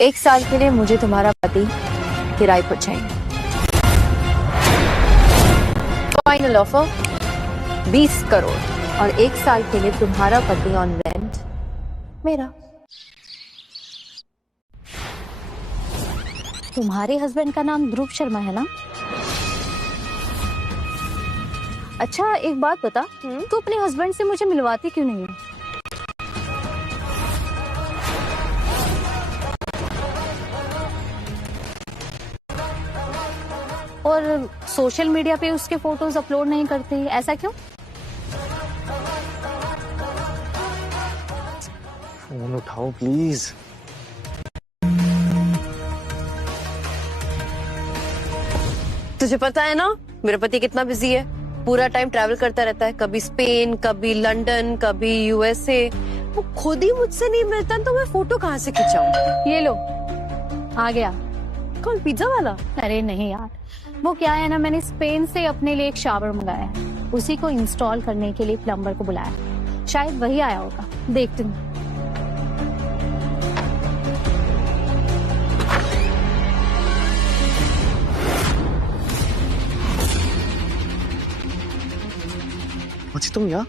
1 साल के लिए मुझे तुम्हारा पति किराए पर चाहिए। फाइनल ऑफर 20 करोड़ और 1 साल के लिए तुम्हारा पति ऑन रेंट मेरा। तुम्हारे हस्बैंड का नाम ध्रुव शर्मा है ना? अच्छा एक बात बता, तू अपने हस्बैंड से मुझे मिलवाती क्यों नहीं है? और सोशल मीडिया पे उसके फोटोज अपलोड नहीं करते, ऐसा क्यों? फोन उठाओ प्लीज। तुझे पता है ना मेरा पति कितना बिजी है, पूरा टाइम ट्रैवल करता रहता है, कभी स्पेन, कभी लंदन, कभी यूएसए। वो खुद ही मुझसे नहीं मिलता तो मैं फोटो कहाँ से खिंचाऊं? ये लो आ गया। कौन, पिज्जा वाला? अरे नहीं यार, वो क्या है ना, मैंने स्पेन से अपने लिए एक शावर मंगाया है, उसी को इंस्टॉल करने के लिए प्लम्बर को बुलाया, शायद वही आया होगा, देखती हूँ। तुम यहाँ?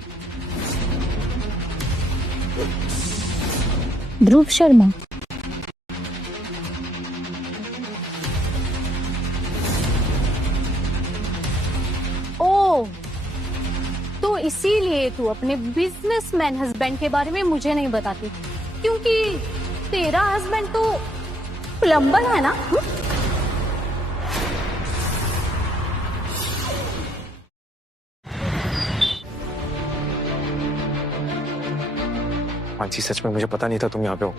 ध्रुव शर्मा। ओ, तो इसीलिए तू अपने बिजनेसमैन हस्बैंड के बारे में मुझे नहीं बताती, क्योंकि तेरा हस्बैंड तो प्लम्बर है ना? मानसी सच में मुझे पता नहीं था तुम यहाँ पे हो।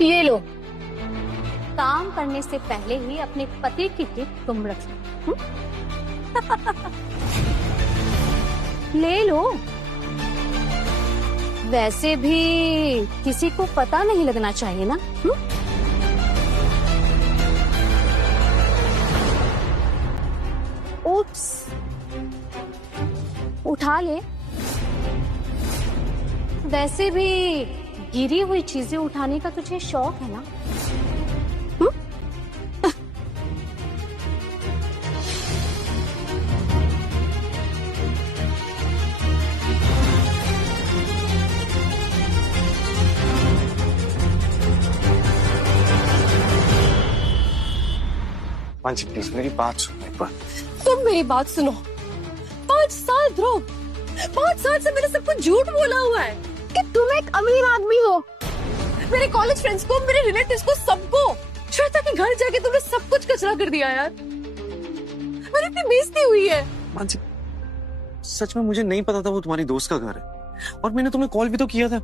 ये लो, काम करने से पहले ही अपने पति की टिप तुम रख लो। ले लो, वैसे भी किसी को पता नहीं लगना चाहिए ना। उप्स, उठा ले। वैसे भी गिरी हुई चीजें उठाने का तुझे शौक है ना? मानसी प्लीज मेरी बात सुनो एक बार। तुम मेरी बात सुनो। 5 साल ध्रुव, 5 साल से मैंने सब कुछ झूठ बोला हुआ है कि तुम एक अमीर आदमी हो। मेरे कॉलेज फ्रेंड्स को, मेरे रिलेटिव्स को, सबको श्वेता के घर जाके तुमने सब कुछ कचरा कर दिया यार। मेरी इतनी बेइज्जती हुई है। मानसी सच में मुझे नहीं पता था वो तुम्हारी दोस्त का घर है, और मैंने तुम्हें कॉल भी तो किया था।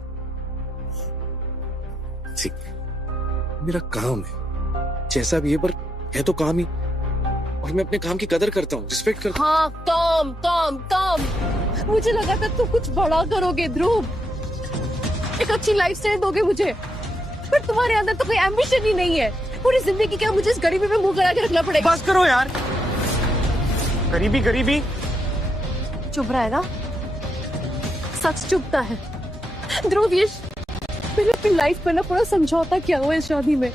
मेरा काम है, जैसा भी है, पर है तो काम ही, और मैं अपने काम की कदर करता हूँ, रिस्पेक्ट करता हूँ। हाँ, काम काम काम। मुझे लगा था तुम कुछ बड़ा करोगे ध्रुव, एक अच्छी लाइफस्टाइल दोगे मुझे, पर तुम्हारे अंदर तो कोई एम्बिशन ही नहीं है। पूरी जिंदगी क्या मुझे इस गरीबी में मुंह करा के रखना पड़ेगा? बस करो यार, गरीबी गरीबी। चुप रहेगा? सच चुपता है ध्रुव। ये मैंने अपनी लाइफ पर ना पूरा समझौता किया हुआ है शादी में।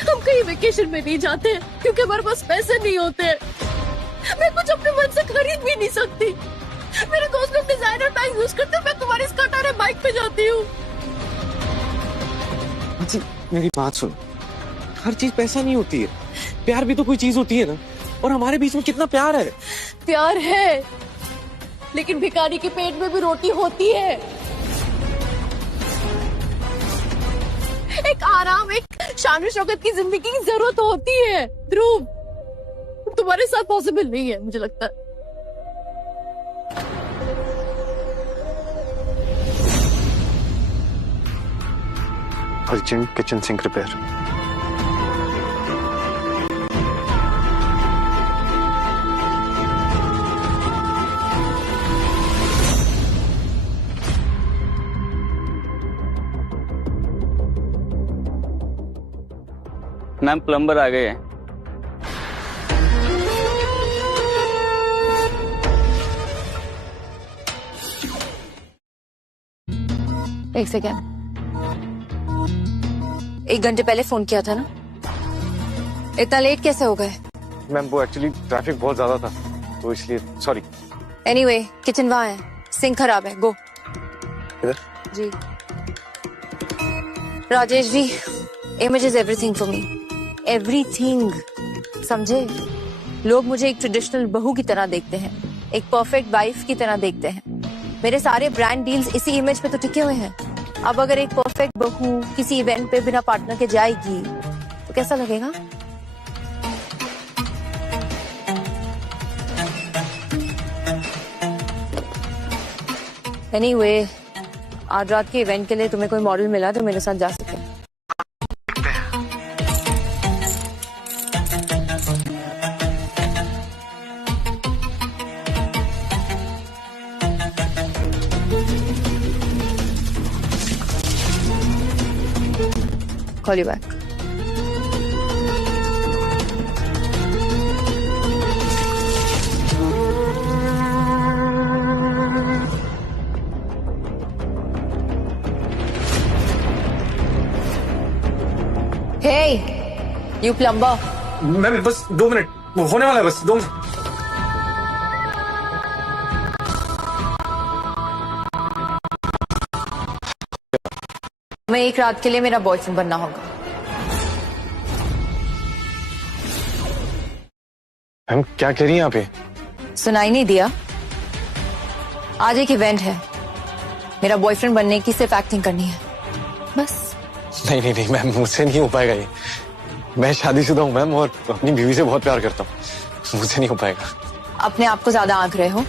हम कहीं वेकेशन में नहीं जाते क्योंकि हमारे पास पैसे नहीं होते। मैं कुछ अपने मन से खरीद भी नहीं सकती। मेरे दोस्त लोग डिजाइनर बैग यूज करते हैं, मैं तुम्हारी स्कर्ट बाइक पे जाती हूँ। मेरी बात सुनो, हर चीज पैसा नहीं होती है, प्यार भी तो कोई चीज होती है ना। और हमारे बीच में कितना प्यार है। प्यार है, लेकिन भिखारी के पेट में भी रोटी होती है। एक आराम, एक शान शौकत की जिंदगी की जरूरत होती है ध्रुव। तुम्हारे साथ पॉसिबल नहीं है मुझे लगता है। Urgent kitchen sink repair. Ma'am plumber आ गए हैं। एक सेकेंड। 1 घंटे पहले फोन किया था ना? इतना लेट कैसे हो गए? मैम वो एक्चुअली ट्रैफिक बहुत ज्यादा था तो इसलिए सॉरी। एनीवे, किचन वहां है, सिंक खराब है, गो। इधर? जी। Rajesh ji, image is everything for me, everything, समझे? लोग मुझे एक ट्रेडिशनल बहू की तरह देखते हैं, एक परफेक्ट वाइफ की तरह देखते हैं। मेरे सारे ब्रांड डील्स इसी इमेज पे तो टिके हुए हैं। अब अगर एक परफेक्ट बहू किसी इवेंट पे बिना पार्टनर के जाएगी तो कैसा लगेगा? एनीवे, आज रात के इवेंट के लिए तुम्हें कोई मॉडल मिला तो मेरे साथ जा सके। Call you back. Hey, you plumber. Ma'am बस 2 मिनट, वो होने वाला है, बस 2 मिनट। मैं एक रात के लिए मेरा बॉयफ्रेंड बनना होगा। मैम क्या कह रही हैं आप ये? सुनाई नहीं दिया? आज एक इवेंट है, मेरा बॉयफ्रेंड बनने की सिर्फ एक्टिंग करनी है, बस। नहीं नहीं नहीं मैम, मुझसे नहीं हो पाएगा ये। मैं शादीशुदा हूँ मैम और अपनी बीवी से बहुत प्यार करता हूँ, मुझसे नहीं हो पाएगा। अपने आप को ज्यादा आंक रहे हो।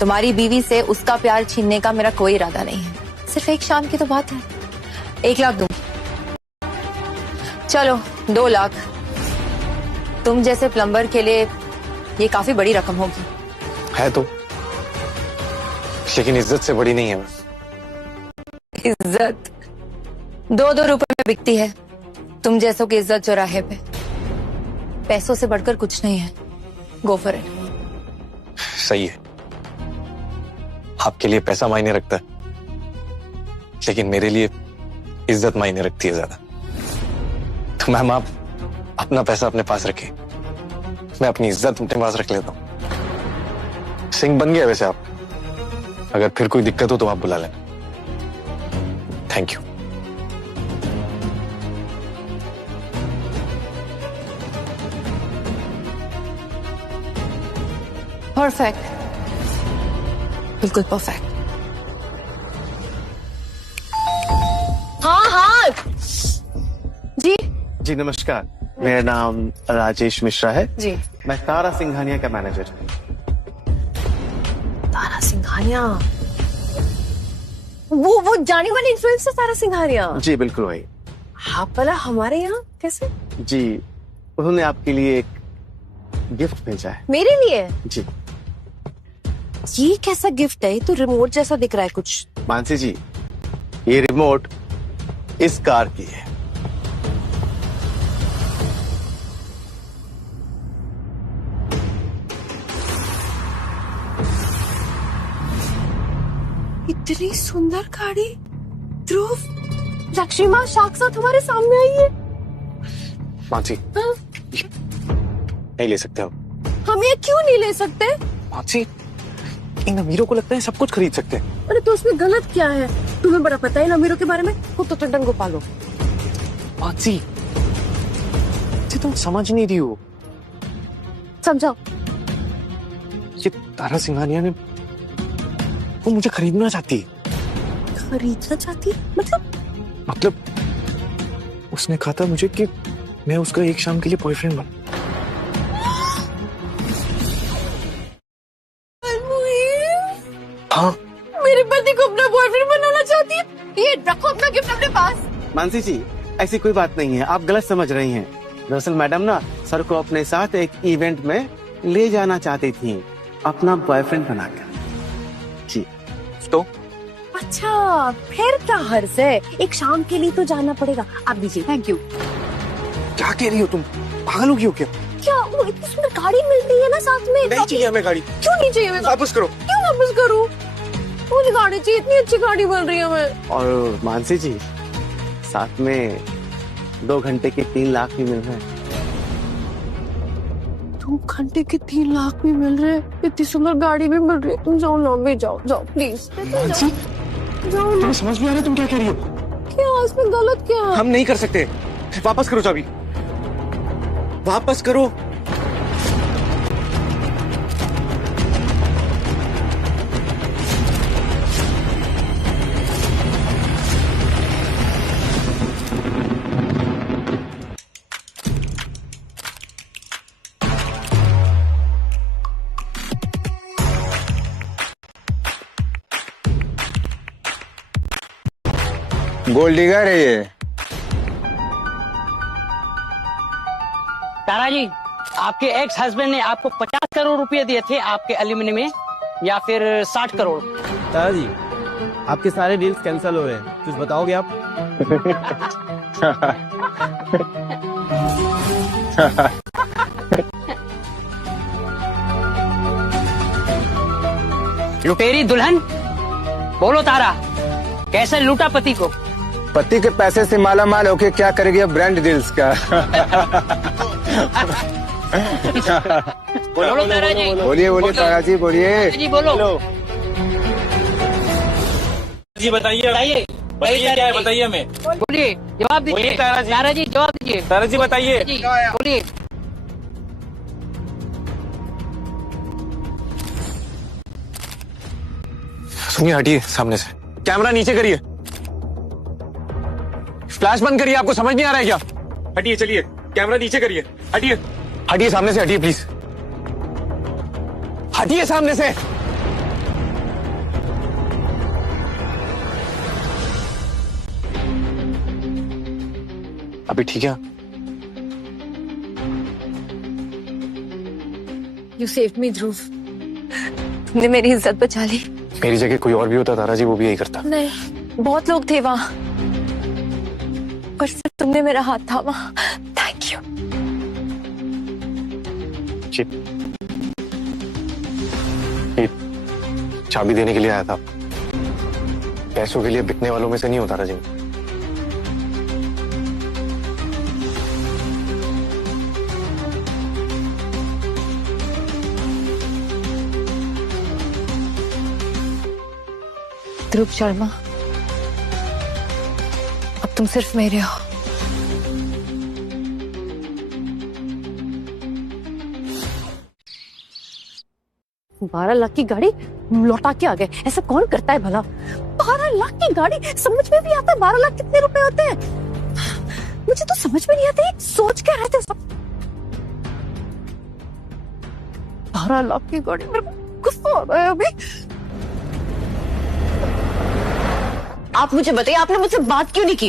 तुम्हारी बीवी से उसका प्यार छीनने का मेरा कोई इरादा नहीं है, सिर्फ एक शाम की तो बात है। 1 लाख दूं? चलो 2 लाख। तुम जैसे प्लम्बर के लिए ये काफी बड़ी रकम होगी। है तो, लेकिन इज्जत से बड़ी नहीं है मैम। इज्जत 2-2 रुपए में बिकती है, तुम जैसों की इज्जत चौराहे पे। पैसों से बढ़कर कुछ नहीं है, गो फॉर इट। सही है, आपके लिए पैसा मायने रखता है, लेकिन मेरे लिए इज्जत मायने रखती है ज्यादा। तो मैम आप अपना पैसा अपने पास रखें, मैं अपनी इज्जत अपने पास रख लेता हूँ। सिंह बन गया वैसे आप, अगर फिर कोई दिक्कत हो तो आप बुला लेना। Thank you. परफेक्ट, बिल्कुल परफेक्ट। हाँ जी। जी नमस्कार, मेरा नाम राजेश मिश्रा है। जी। मैं तारा सिंघानिया का मैनेजर। तारा सिंघानिया, वो जाने वाली इन्फ्लुएंसर तारा सिंघानिया? जी बिल्कुल वही। हाँ, भला हमारे यहाँ कैसे? जी, उन्होंने आपके लिए एक गिफ्ट भेजा है। मेरे लिए? जी। ये कैसा गिफ्ट है? ये तो रिमोट जैसा दिख रहा है कुछ। मानसी जी, ये रिमोट इस कार की है। इतनी सुंदर गाड़ी, ध्रुव, लक्ष्मी माँ साक्षात हमारे सामने आई है। मानसी, हाँ? नहीं ले सकते आप। हम ये क्यों नहीं ले सकते? मानसी, इन अमीरों को लगता है सब कुछ खरीद सकते हैं। अरे तो उसमें गलत क्या है? तुम्हें बड़ा पता है इन अमीरों के बारे में। खुद तो टंडन को पालो। मानसी, तुम समझ नहीं रही हो। समझाओ। ये तारा सिंघानिया ने, वो मुझे खरीदना चाहती है। खरीदना चाहती? मतलब उसने कहा था मुझे कि मैं उसका एक शाम के लिए बॉयफ्रेंड बन। हाँ, मेरे पति को अपना बॉयफ्रेंड बनाना चाहती है। ये रखो अपना गिफ्ट अपने पास। मानसी जी, ऐसी कोई बात नहीं है, आप गलत समझ रही हैं। दरअसल मैडम ना सर को अपने साथ एक इवेंट में ले जाना चाहती थी, अपना बॉयफ्रेंड बनाकर। जी। तो अच्छा, फिर क्या हर्ज है? एक शाम के लिए तो जाना पड़ेगा। आप दीजिए। Thank you. क्या कह रही हो तुम? पागल हो गई हो क्या? क्या वो इतनी सुंदर गाड़ी मिलती है ना साथ में? नहीं चाहिए हमें गाड़ी। क्यों नहीं चाहिए? वापस करो। क्यों वापस करूं? मुझे गाड़ी चाहिए, इतनी अच्छी गाड़ी मिल रही है हमें। और मानसी जी, साथ में 2 घंटे के 3 लाख भी मिल रहे हैं। 2 घंटे के 3 लाख भी मिल रहे हैं, इतनी सुंदर गाड़ी भी मिल रही है। तुम जाओ ना, भी जाओ जाओ प्लीज जाओ ना। समझ में आ रहा है तुम क्या कह रही हो? क्या इसमें गलत क्या है? हम नहीं कर सकते। वापस करो चाबी, वापस करो। गोल्ड डिगर है ये। तारा जी, आपके एक्स हस्बैंड ने आपको 50 करोड़ रुपए दिए थे आपके एल्यूमिनियम में, या फिर 60 करोड़? तारा जी, आपके सारे डील्स कैंसिल हो रहे हैं, कुछ बताओगे आप? लुटेरी दुल्हन, बोलो तारा, कैसे लूटा पति को? पति के पैसे से माला माल होके क्या करेगी अब ब्रांड डील्स का। बोलो तारा जी, बोलिए बोलिए तारा जी, बोलिए जी बोलो। जी बताइए बताइए क्या है, बताइए हमें। बोलिए, जवाब दीजिए तारा जी, जवाब दीजिए तारा जी, बताइए। जी बोलिए। सुनिए, हटिए सामने से, कैमरा नीचे करिए, फ्लैश बंद करिए। आपको समझ नहीं आ रहा है क्या? हटिए, चलिए, कैमरा नीचे करिए, हटिए, हटिए सामने से, हटिए प्लीज, हटिए सामने से। अभी ठीक है? यू सेव्ड मी ध्रुव, तुमने मेरी इज्जत बचा ली। मेरी जगह कोई और भी होता तारा जी, वो भी यही करता। नहीं, बहुत लोग थे वहां, पर सिर्फ तुमने मेरा हाथ थामा। Thank you. ये चाबी देने के लिए आया था, पैसों के लिए बिकने वालों में से नहीं होता तारा जी। ध्रुव शर्मा, अब तुम सिर्फ मेरे हो। बारह लाख की गाड़ी लौटा के आ गए, ऐसा कौन करता है भला? 12 लाख की गाड़ी, समझ में भी आता है 12 लाख कितने रुपए होते हैं? मुझे तो समझ में नहीं आता है, सोच के रहते सब। 12 लाख की गाड़ी, मेरे को गुस्सा आ रहा है अभी। आप मुझे बताइए, आपने मुझसे बात क्यों नहीं की?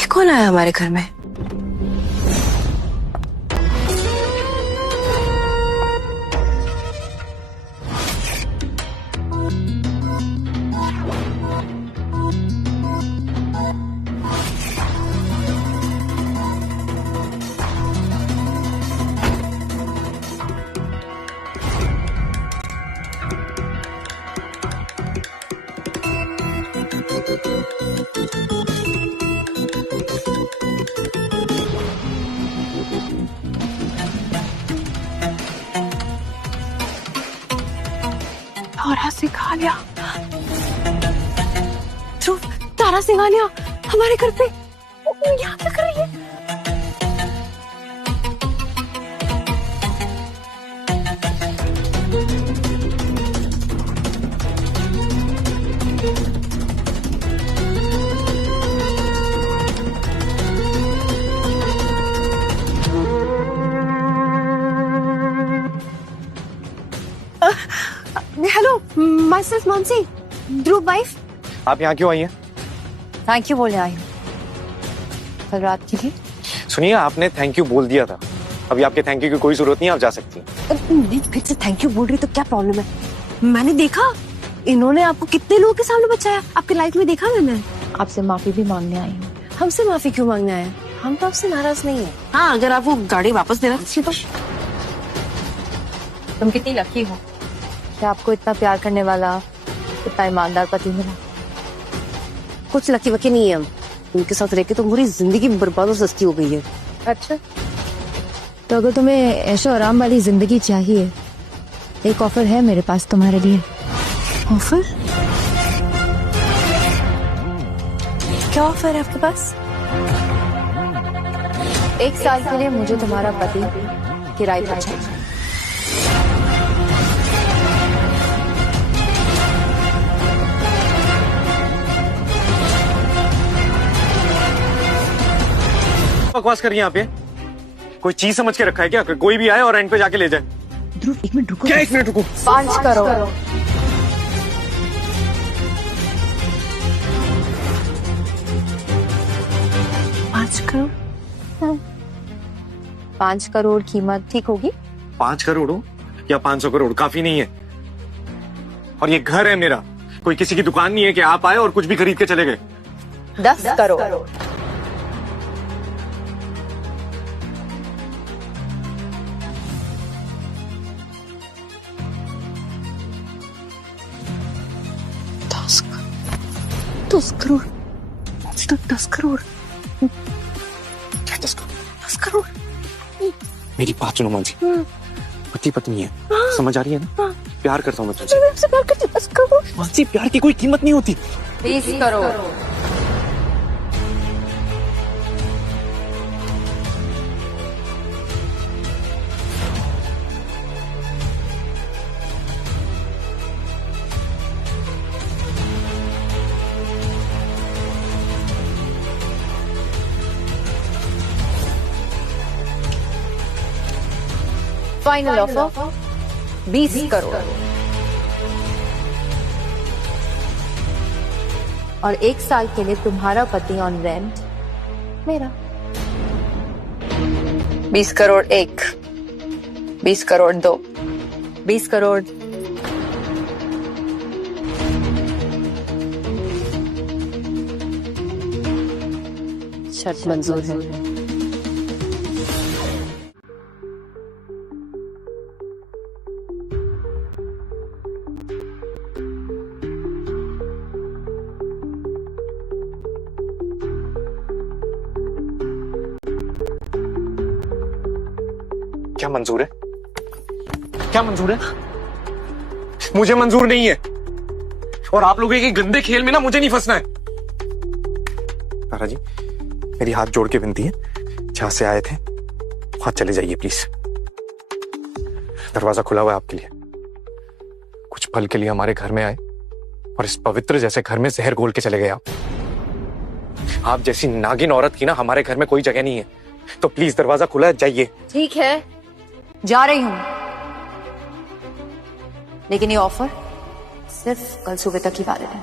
ये कौन आया हमारे घर में? तारा सिंघानिया, ध्रुव, तारा सिंघानिया हमारे घर पे यहाँ क्या कर रही है? Hello, my self Mansi, Dhruv wife. आप यहाँ क्यों आई हैं? थैंक यू बोले आई हूँ, कल रात के लिए। सुनिए, आपने थैंक यू बोल दिया था, अभी आपके थैंक यू की कोई जरूरत नहीं, आप जा सकती हैं। नहीं, फिर से थैंक यू बोल रही तो क्या प्रॉब्लम है? मैंने देखा इन्होंने आपको कितने लोगों के सामने बचाया, आपके लाइफ में देखा मैंने। आपसे माफी भी मांगने आई हूँ। हमसे माफी क्यों मांगने आए? हम तो आपसे नाराज नहीं है। हाँ, अगर आप वो गाड़ी वापस देना तो तुम कितनी लकी हो कि आपको इतना प्यार करने वाला, इतना ईमानदार पति मिला। कुछ लकी वकी नहीं है हम, उनके साथ रह के तो पूरी जिंदगी बर्बाद और सस्ती हो गई है। अच्छा, तो अगर तुम्हें ऐशो आराम वाली जिंदगी चाहिए, एक ऑफर है मेरे पास तुम्हारे लिए। ऑफर? क्या ऑफर है आपके पास? 1 साल के लिए मुझे तुम्हारा पति किराए पर चाहिए। बकवास कर रही हैं आप? ये कोई चीज समझ के रखा है क्या? कोई भी आए और एंड पे जाके ले जाए। ध्रुव 1 मिनट रुको। क्या 1 मिनट रुको? 5 करोड़। 5 करोड़? 5 करोड़ कीमत ठीक होगी? 5 करोड़ हो या 500 करोड़ काफी नहीं है। और ये घर है मेरा, कोई किसी की दुकान नहीं है कि आप आए और कुछ भी खरीद के चले गए। 10 करोड़। दस करोड़? 10 करोड़? क्या 10 करोड़? 10 करोड़? मेरी बात सुनो मानसी, पति पत्नी है, समझ आ रही है ना? प्यार करता हूँ मैं तुझसे। मैं आपसे प्यार करती हूँ। 10 करोड़? मानसी, प्यार की कोई कीमत नहीं होती। 20 करोड़। Final offer 20 crore. और 1 साल के लिए तुम्हारा पति ऑन रेंट मेरा। 20 करोड़ 1, 20 करोड़ 2, 20 करोड़। शर्त मंजूर है। क्या मंजूर है? क्या मंजूर है? मुझे मंजूर नहीं है। और आप लोगों के गंदे खेल में ना मुझे नहीं फंसना है। तारा जी, मेरी हाथ जोड़ के विनती है, जहां से आए थे वहां चले जाइए प्लीज। दरवाजा खुला हुआ है आपके लिए। कुछ पल के लिए हमारे घर में आए और इस पवित्र जैसे घर में जहर घोल के चले गए आप जैसी नागिन औरत की ना हमारे घर में कोई जगह नहीं है। तो प्लीज दरवाजा खुला है, जाइए। ठीक है, जा रही हूं, लेकिन ये ऑफर सिर्फ कल सुबह तक ही वैलिड है।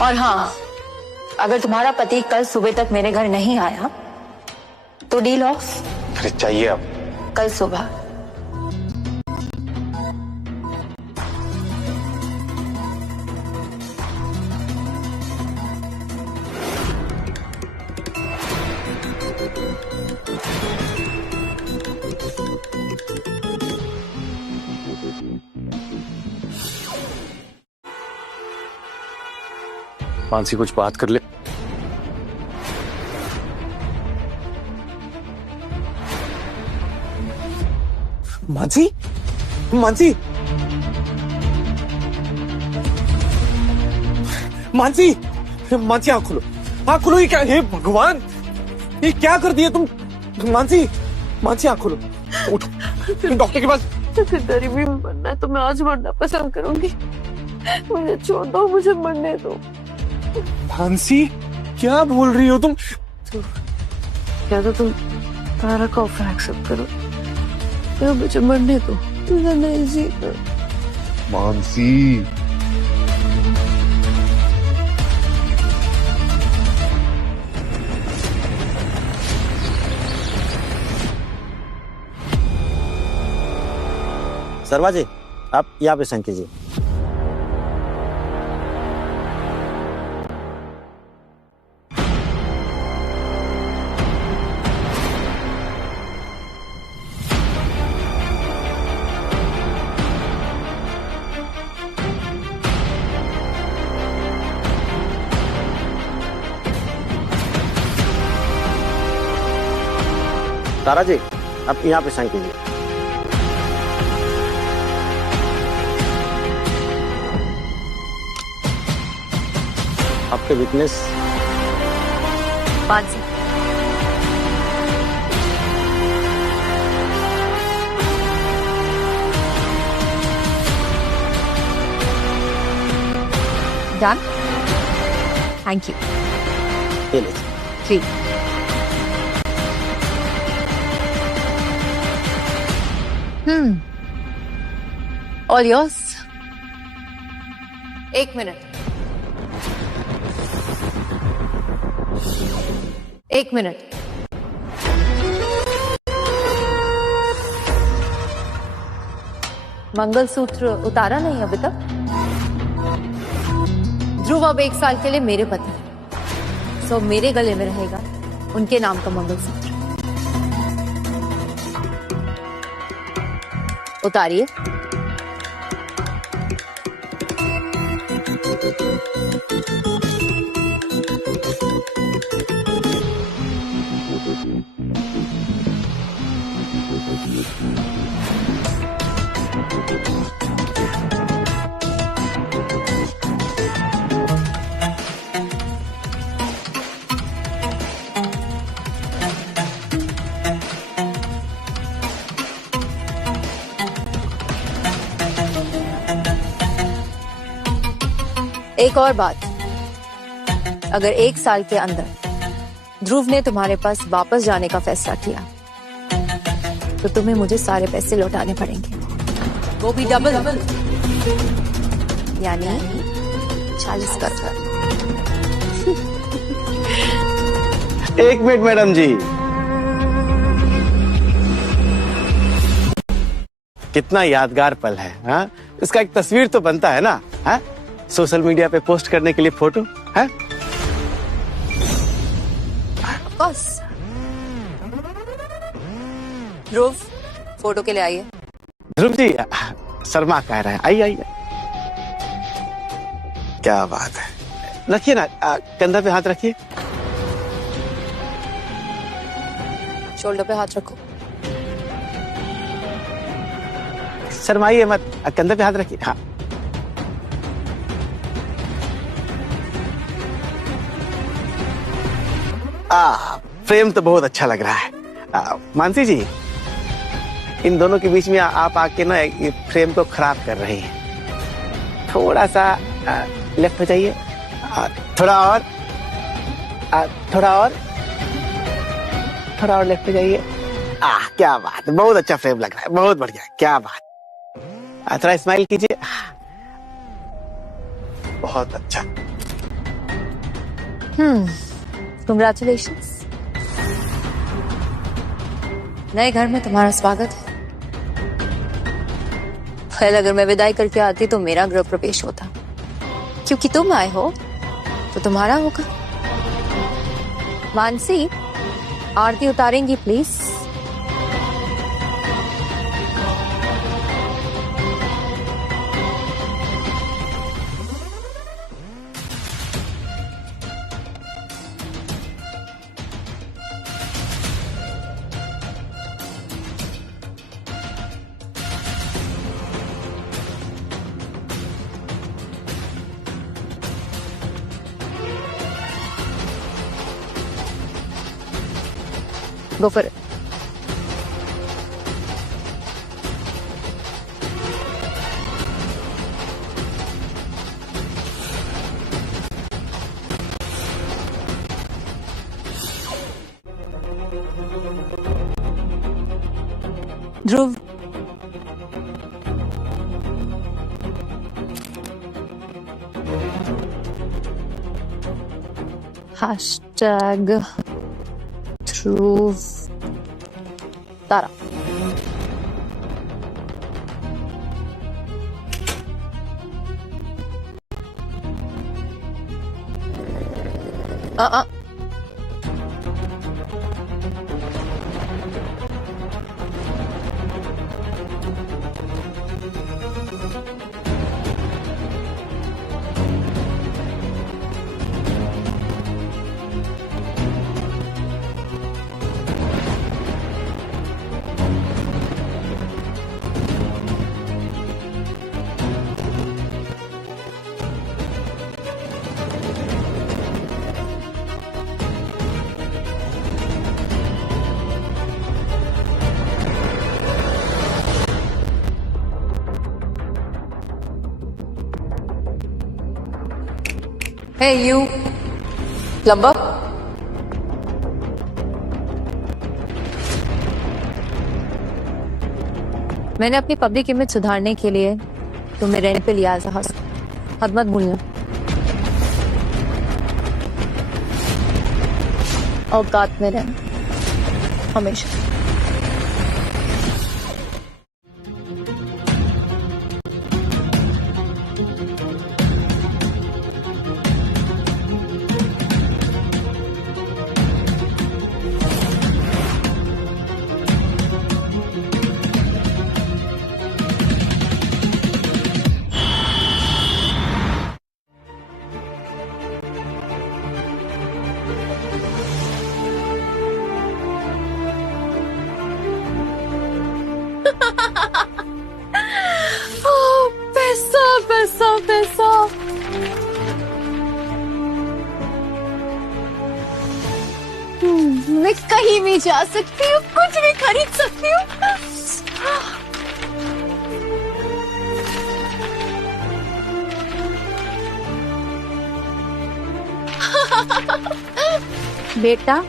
और हाँ, अगर तुम्हारा पति कल सुबह तक मेरे घर नहीं आया तो डील ऑफ। अरे चाहिए आप कल सुबह। मानसी कुछ बात कर ले। मानसी, मानसी, मानसी, मानसी आँख खोलो, आँख खोलो। ये क्या? हे भगवान, ये क्या कर दिया तुम? मानसी, मानसी आँख खोलो, उठो डॉक्टर के पास। अगर गरीबी में मरना है तो मैं आज मरना पसंद करूंगी। मुझे छोड़ दो, मुझे मरने दो। मानसी, क्या बोल रही हो तुम? क्या तो तुम तारा का ऑफर एक्सेप्ट करो या मुझे मरने दो। मुझे नहीं जीना। मानसी, शर्मा जी, आप यहाँ पे साइन कीजिए। तारा जी, आप यहाँ पे साइन कीजिए। आपके witness Mansi, done. Thank you. ये लीजिए। ठीक। All yours. एक मिनट, एक मिनट। मंगलसूत्र उतारा नहीं अभी तक? ध्रुव अब 1 साल के लिए मेरे पति हैं, सो मेरे गले में रहेगा उनके नाम का मंगलसूत्र। उतारिए। एक और बात, अगर 1 साल के अंदर ध्रुव ने तुम्हारे पास वापस जाने का फैसला किया तो तुम्हें मुझे सारे पैसे लौटाने पड़ेंगे, वो भी डबल, यानी 40 करोड़। एक मिनट मैडम जी, कितना यादगार पल है। हाँ, इसका एक तस्वीर तो बनता है ना। हाँ, सोशल मीडिया पे पोस्ट करने के लिए फोटो है। बस ध्रुव, फोटो के लिए आइए। ध्रुव जी, शर्मा कह रहे हैं, आइए आइए। क्या बात है, रखिए ना, कंधा पे हाथ रखिए। शोल्डर पे हाथ रखो। शर्माइए मत, कंधे पे हाथ रखिए। हाँ, फ्रेम तो बहुत अच्छा लग रहा है। मानसी जी, इन दोनों के बीच में आप आके ना ये फ्रेम को खराब कर रही हैं। थोड़ा सा लेफ्ट हो जाइए, थोड़ा और, थोड़ा और, थोड़ा और लेफ्ट हो जाइए। क्या बात है, बहुत अच्छा फ्रेम लग रहा है, बहुत बढ़िया, क्या बात। थोड़ा स्माइल कीजिए, बहुत अच्छा। कंग्रेचुलेशंस, नए घर में तुम्हारा स्वागत है। पहले अगर मैं विदाई करके आती तो मेरा गृह प्रवेश होता, क्योंकि तुम आए हो तो तुम्हारा होगा। मानसी, आरती उतारेंगी please? Go for it. Dhruv, hashtag Dhruv Tara. Hey you, plumber. मैंने अपनी पब्लिक इमेज सुधारने के लिए तुम्हें रेंट पे लिया था, हद मत भूलना। औकात में रहना हमेशा। पैसा पैसा पैसा। मैं कहीं भी जा सकती हूँ, कुछ भी खरीद सकती हूँ। बेटा,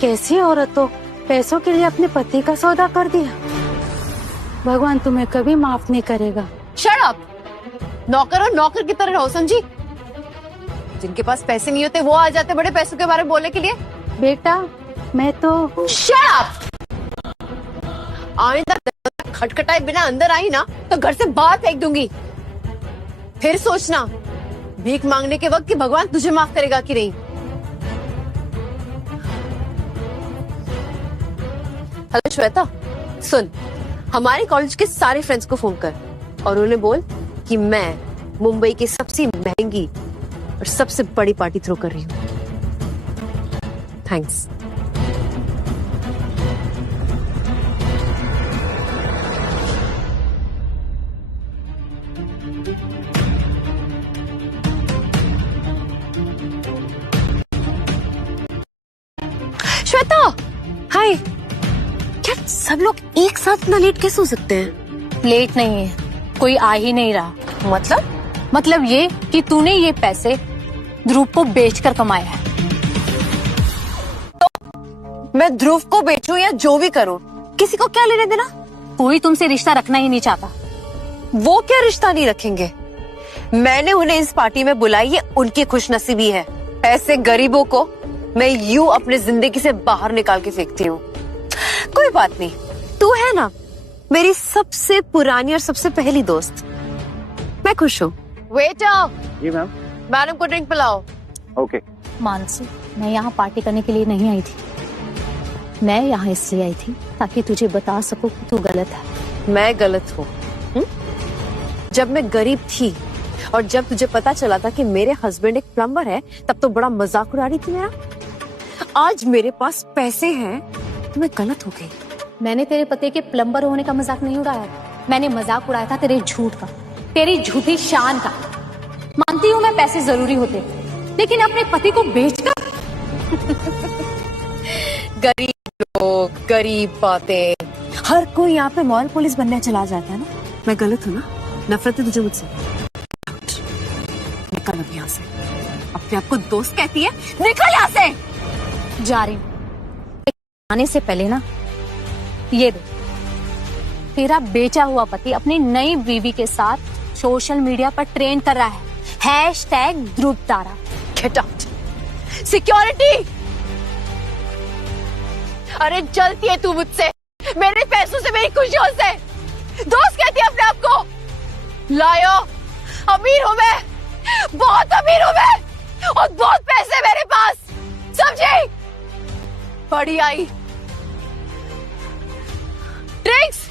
कैसी औरत हो, पैसों के लिए अपने पति का सौदा कर दिया। भगवान तुम्हें कभी माफ नहीं करेगा। Shut up. नौकर और नौकर की तरह रहो, समझी? जिनके पास पैसे नहीं होते वो आ जाते बड़े पैसों के बारे में बोलने के लिए। बेटा, मैं तो शट अप। आइंदा खटखटाए बिना अंदर आई ना तो घर से बाहर फेंक दूंगी। फिर सोचना भीख मांगने के वक्त कि भगवान तुझे माफ करेगा कि नहीं। हेलो श्वेता, सुन, हमारे कॉलेज के सारे फ्रेंड्स को फोन कर और उन्हें बोल कि मैं मुंबई की सबसे महंगी और सबसे बड़ी पार्टी थ्रो कर रही हूँ। थैंक्स। श्वेता, हाय। क्या सब लोग एक साथ इतना लेट कैसे हो सकते हैं? लेट नहीं है, कोई आ ही नहीं रहा। मतलब ये कि तूने ये पैसे ध्रुव को बेचकर कमाया है। तो मैं ध्रुव को बेचूं या जो भी करूं, किसी को क्या लेने देना? कोई तुमसे रिश्ता रखना ही नहीं चाहता। वो क्या रिश्ता नहीं रखेंगे? मैंने उन्हें इस पार्टी में बुलाई, ये उनकी खुशनसीबी है। ऐसे गरीबों को मैं यूं अपनी जिंदगी से बाहर निकाल के फेंकती हूँ। कोई बात नहीं, तू है ना मेरी सबसे पुरानी और सबसे पहली दोस्त। मैं खुश हूँ। वेटर, जी मैम। मैडम को ड्रिंक पिलाओ। ओके। मानसी, मैं यहाँ पार्टी करने के लिए नहीं आई थी। मैं यहाँ इसलिए आई थी ताकि तुझे बता सकूं कि तू गलत है। मैं गलत हूँ? जब मैं गरीब थी और जब तुझे पता चला था कि मेरे हस्बैंड एक प्लम्बर है, तब तो बड़ा मजाक उड़ा रही थी मेरा। आज मेरे पास पैसे हैं तो मैं गलत हो गई। मैंने तेरे पति के प्लम्बर होने का मजाक नहीं उड़ाया, मैंने मजाक उड़ाया था तेरे झूठ का, तेरी झूठी शान का। मानती हूँ मैं पैसे जरूरी होते, लेकिन अपने पति को बेचकर। गरीब लोग, गरीब बातें। हर कोई यहाँ पे मॉल पुलिस बनने चला जाता है ना। मैं गलत हूँ ना? नफरत है तुझे मुझसे? निकल अब यहाँ से। अपने आप को दोस्त कहती है, निकल यहाँ से। जा रही हूँ। आने से पहले ना ये दे, तेरा बेचा हुआ पति अपनी नई बीवी के साथ सोशल मीडिया पर ट्रेंड कर रहा है #ध्रुवतारा। Get out. सिक्योरिटी। अरे जलती है तू मुझसे, मेरे पैसों से, मेरी खुशियों से। दोस्त कहती है अपने आप को। लायो, अमीर हूं मैं, बहुत अमीर हूं मैं। और बहुत पैसे मेरे पास, समझे? बड़ी आई ड्रिंक्स।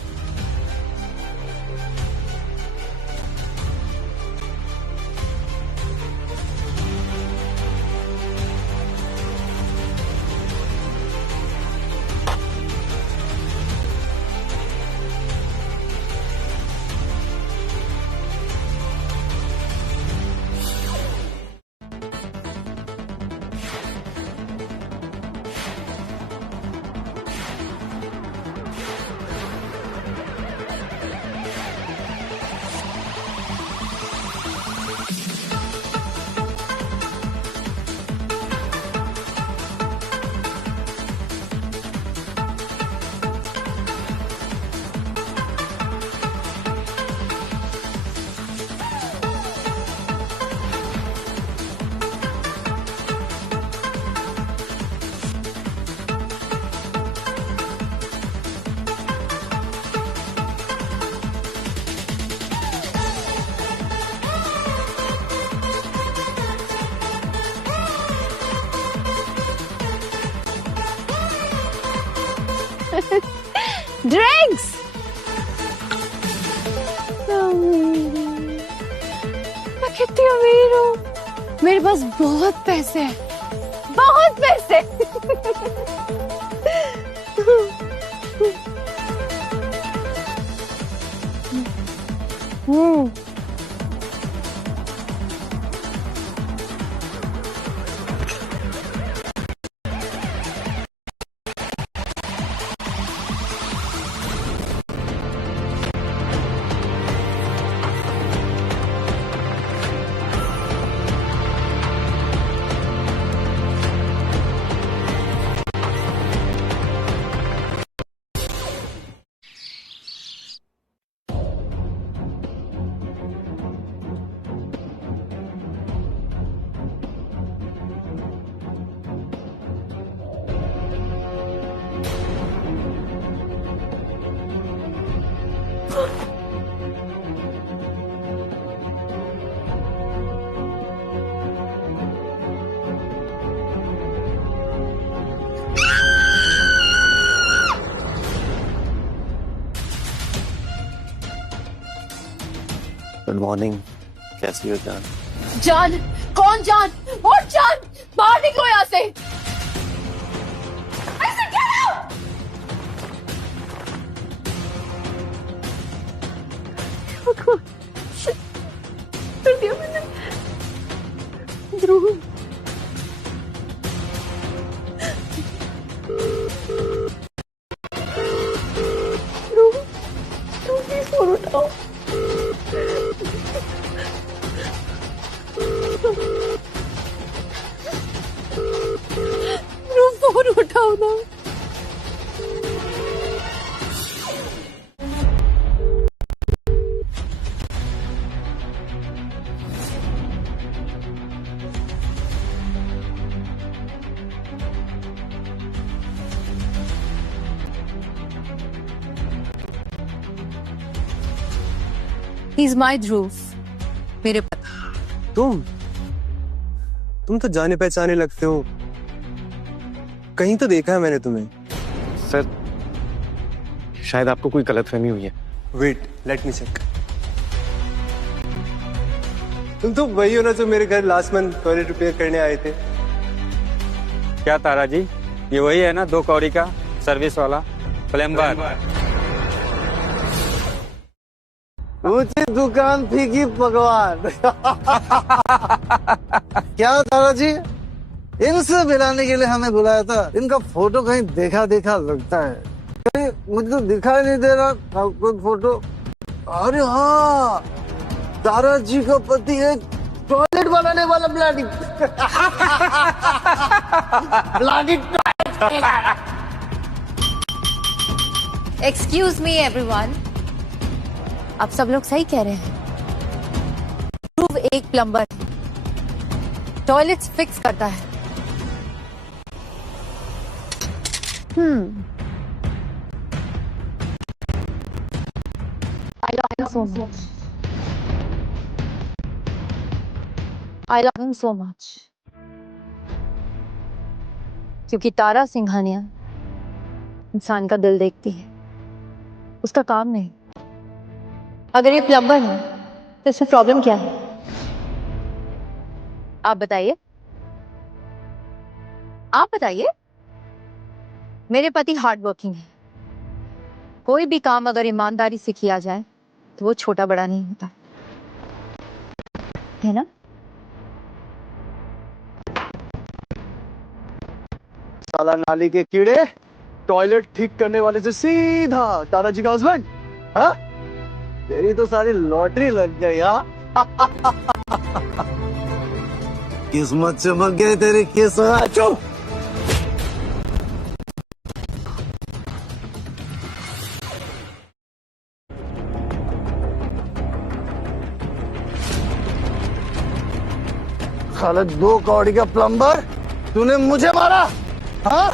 ड्रिंक्स। मैं कितनी अमीर हूँ, मेरे पास बहुत पैसे हैं, बहुत पैसे। गुड मॉर्निंग, कैसी हो जान? जान? कौन जान? और जान, बाहर निकलो यहाँ से। ऐसे get out! कर दिया मैंने। ध्रुव, ध्रुव, प्लीज फोन उठाओ। फोन उठाओ ना। He's my Dhruv, मेरे पति। तुम तो जाने पहचाने लगते हो, कहीं तो देखा है मैंने तुम्हें। सर, शायद आपको कोई गलतफहमी हुई है। Wait, let me check. तुम तो वही हो ना जो मेरे घर लास्ट मंथ टॉयलेट रिपेयर करने आए थे। क्या तारा जी, ये वही है ना 2 कौड़ी का सर्विस वाला प्लम्बर? ऊंची दुकान फीकी पकवान। क्या तारा जी, इनसे मिलाने के लिए हमें बुलाया था? इनका फोटो कहीं देखा देखा लगता है, कहीं मुझे तो दिखाई नहीं दे रहा कोई फोटो। अरे हाँ, तारा जी का पति है टॉयलेट बनाने वाला bloody. Bloody. Excuse me everyone, आप सब लोग सही कह रहे हैं। ध्रुव एक प्लम्बर, टॉयलेट्स फिक्स करता है। I love him so much. I love him so much. क्योंकि तारा सिंघानिया इंसान का दिल देखती है, उसका काम नहीं। अगर ये प्लम्बर है तो इसमें प्रॉब्लम क्या है? आप बताइए, आप बताइए। मेरे पति हार्ड वर्किंग है। कोई भी काम अगर ईमानदारी से किया जाए तो वो छोटा बड़ा नहीं होता, है ना? साला नाली के कीड़े, टॉयलेट ठीक करने वाले से सीधा तारा जी का हस्बैंड। हाँ, तेरी तो सारी लॉटरी लग गई। हाँ, किस्मत चमक गई तेरी किस्मत। चुप। साले 2 कौड़ी का प्लम्बर, तूने मुझे मारा। हाँ,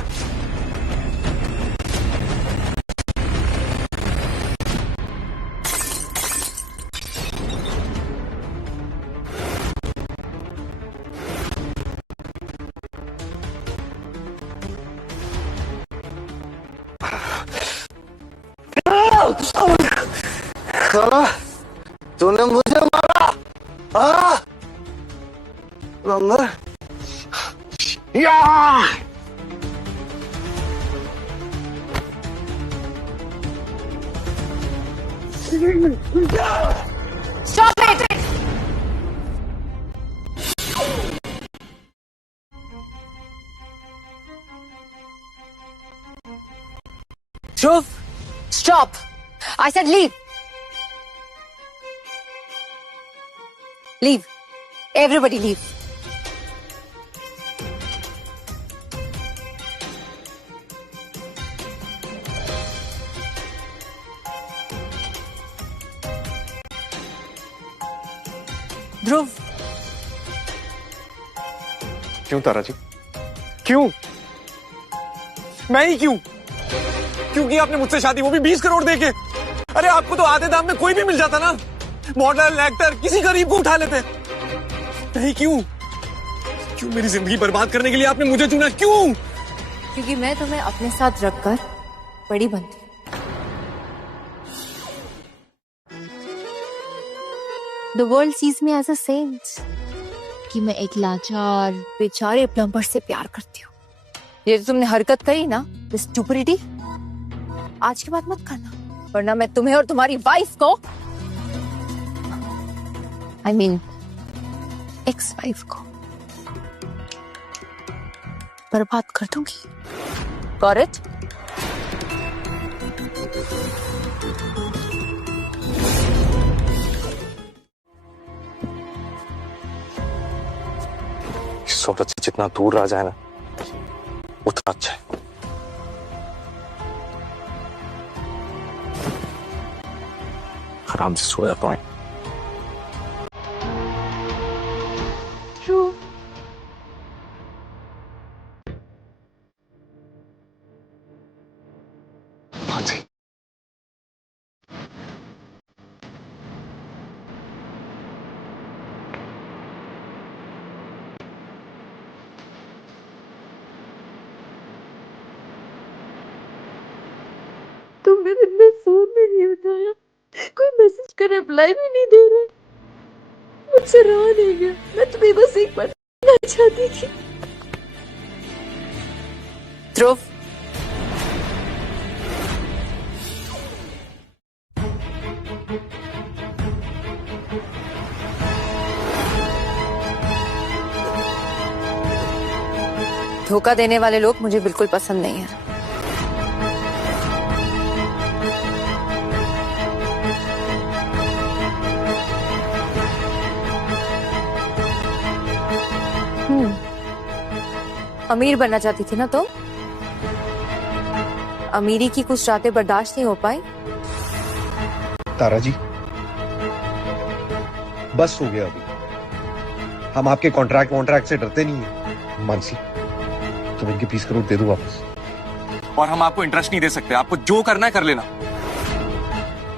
साला तूने मुझे मारा। हाँ, प्लम्बर। या Stop it! Dhruv, Stop! I said leave. Leave. Everybody leave. ध्रुव, क्यों तारा जी? क्यों? मैं ही क्यों? क्योंकि आपने मुझसे शादी, वो भी 20 करोड़ देके। अरे आपको तो आधे दाम में कोई भी मिल जाता ना, मॉडल, एक्टर, किसी गरीब को उठा लेते। नहीं, क्यों? क्यों मेरी जिंदगी बर्बाद करने के लिए आपने मुझे चुना? क्यों? क्योंकि मैं तुम्हें अपने साथ रखकर बड़ी बनती। The world sees me as a saint, कि मैं एक लाचार बेचारे प्लम्बर से प्यार करती हूँ। ये जो तुमने हरकत करी ना, this stupidity, आज के बाद मत करना, वरना मैं तुम्हें और तुम्हारी वाइफ को, I mean, एक्स वाइफ को बर्बाद कर दूंगी। Got it? इस औरत से जितना दूर रहा जाए ना, उतना अच्छा है। आराम से सो जाता हूँ। मानसी, तुमने दिन में फोन भी नहीं उठाया, कोई मैसेज का रिप्लाई भी नहीं दे रहे। मुझसे रहा नहीं गया, मैं तुम्हें बस एक बार मिलना चाहती थी। ध्रुव, धोखा देने वाले लोग मुझे बिल्कुल पसंद नहीं है। अमीर बनना चाहती थी ना तुम? अमीरी की कुछ रातें बर्दाश्त नहीं हो पाई? तारा जी, बस हो गया अभी। हम आपके कॉन्ट्रैक्ट से डरते नहीं है। मानसी, तुम इनके 20 करोड़ दे दो वापस। और हम आपको इंटरेस्ट नहीं दे सकते, आपको जो करना है कर लेना।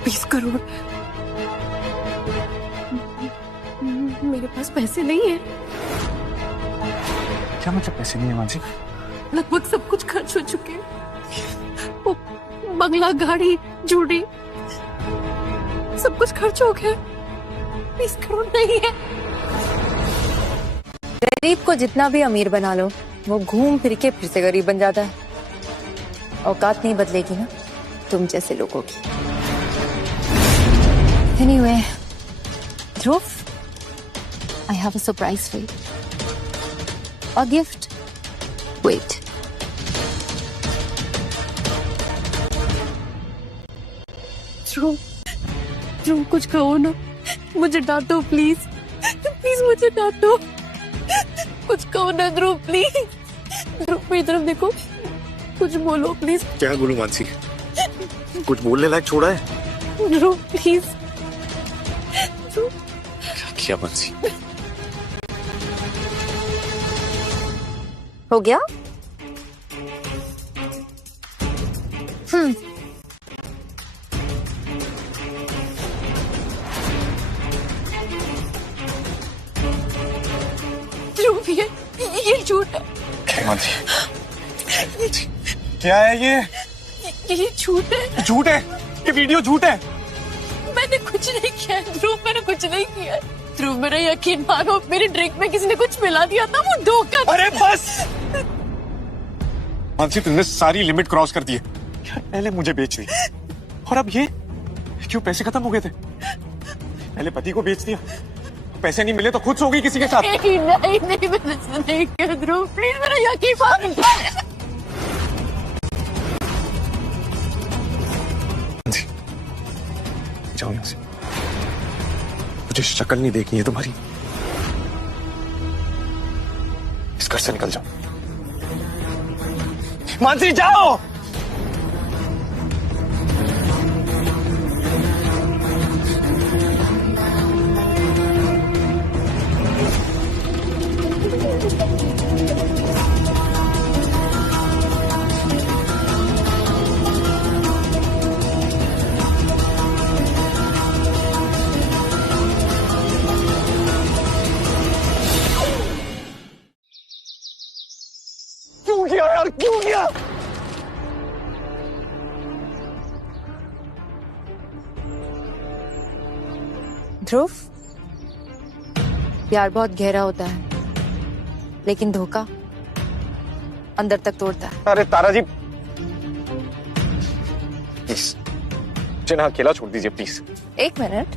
20 करोड़? मेरे पास पैसे नहीं है। क्या मतलब पैसे नहीं है मानसी? लगभग सब कुछ खर्च हो चुके हैं। वो बंगला, गाड़ी, ज्वेलरी, सब कुछ खर्च हो गया। 20 करोड़ नहीं है। गरीब को जितना भी अमीर बना लो, वो घूम फिर के फिर से गरीब बन जाता है। औकात नहीं बदलेगी ना तुम जैसे लोगों की। Anyway, Dhruv, I have a surprise for you. A gift. Wait. ध्रुव कुछ कहो ना, मुझे डांटो प्लीज, प्लीज मुझे डांटो, कुछ कहो ना ध्रुव प्लीज। ध्रुव मेरी तरफ देखो, कुछ बोलो प्लीज। क्या बोलूं मानसी, कुछ बोलने लायक छोड़ा है? ध्रुव प्लीज। क्या किया मानसी? हो गया? ध्रुव ये झूठ है। क्या मानसी? क्या है ये झूठ है। झूठ है? ये वीडियो झूठ है? मैंने कुछ नहीं किया है ध्रुव, मैंने कुछ नहीं किया है। ध्रुव मेरा यकीन मानो, मेरी ड्रिंक में किसी ने कुछ मिला दिया था, वो धोखा। अरे बस मानसी, तुमने सारी लिमिट क्रॉस कर दी है। यार पहले मुझे बेच दी और अब ये क्यों? पैसे खत्म हो गए थे, पहले पति को बेच दिया, पैसे नहीं मिले तो खुद सो गई किसी के साथ। नहीं मैंने नहीं किया ध्रुव, प्लीज मेरा यकीन मानो। जाओ यहाँ से, मुझे शक्ल नहीं देखनी है तुम्हारी। इस घर से निकल जाओ। मानसी जाओ। क्यों किया यार, क्यों किया? ध्रुव, प्यार बहुत गहरा होता है, लेकिन धोखा अंदर तक तोड़ता है। अरे तारा जी प्लीज मुझे ना अकेला छोड़ दीजिए प्लीज। एक मिनट,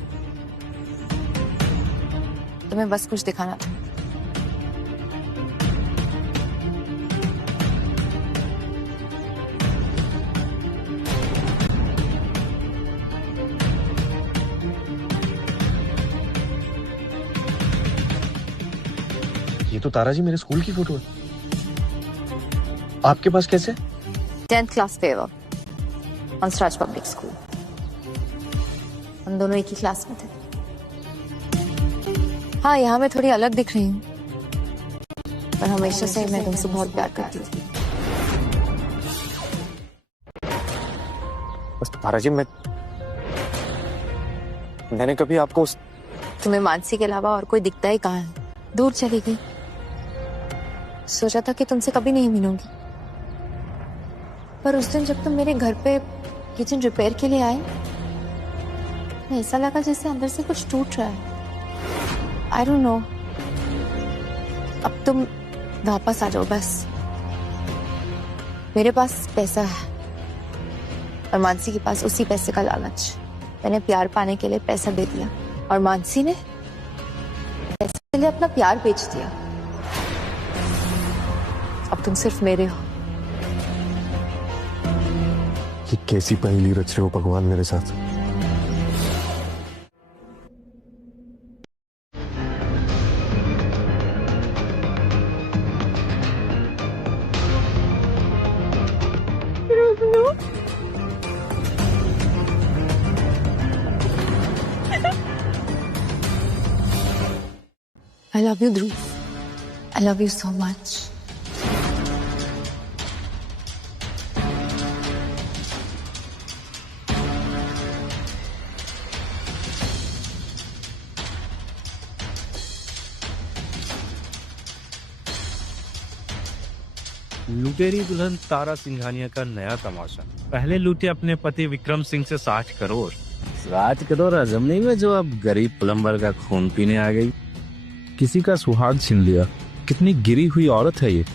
तुम्हें बस कुछ दिखाना था। ये तो तारा जी मेरे स्कूल की फोटो है। आपके पास कैसे? 10th class favour, Hansraj public school. हम दोनों एक ही क्लास में थे। हाँ, यहाँ मैं थोड़ी अलग दिख रही हूँ, पर हमेशा से मैं तुमसे बहुत प्यार करती थी। बस तारा जी मैंने कभी आपको तुम्हें मानसी के अलावा और कोई दिखता ही कहाँ है? दूर चली गई। सोचा था कि तुमसे कभी नहीं मिलूंगी, पर उस दिन जब तुम मेरे घर पे किचन रिपेयर के लिए आए, ऐसा लगा जैसे अंदर से कुछ टूट रहा है। आई डोंट नो, अब तुम वापस आ जाओ बस। मेरे पास पैसा है और मानसी के पास उसी पैसे का लालच। मैंने प्यार पाने के लिए पैसा दे दिया और मानसी ने पैसे के लिए अपना प्यार बेच दिया। अब तुम सिर्फ मेरे हो। ये कैसी पहेली रच रहे हो भगवान मेरे साथ? I love you, Dhruv. I love you so much. लुटेरी दुल्हन तारा सिंघानिया का नया तमाशा। पहले लूटे अपने पति विक्रम सिंह से 60 करोड़। 60 करोड़ अजमनी में जो अब गरीब प्लम्बर का खून पीने आ गई। किसी का सुहाग छीन लिया। कितनी गिरी हुई औरत है ये।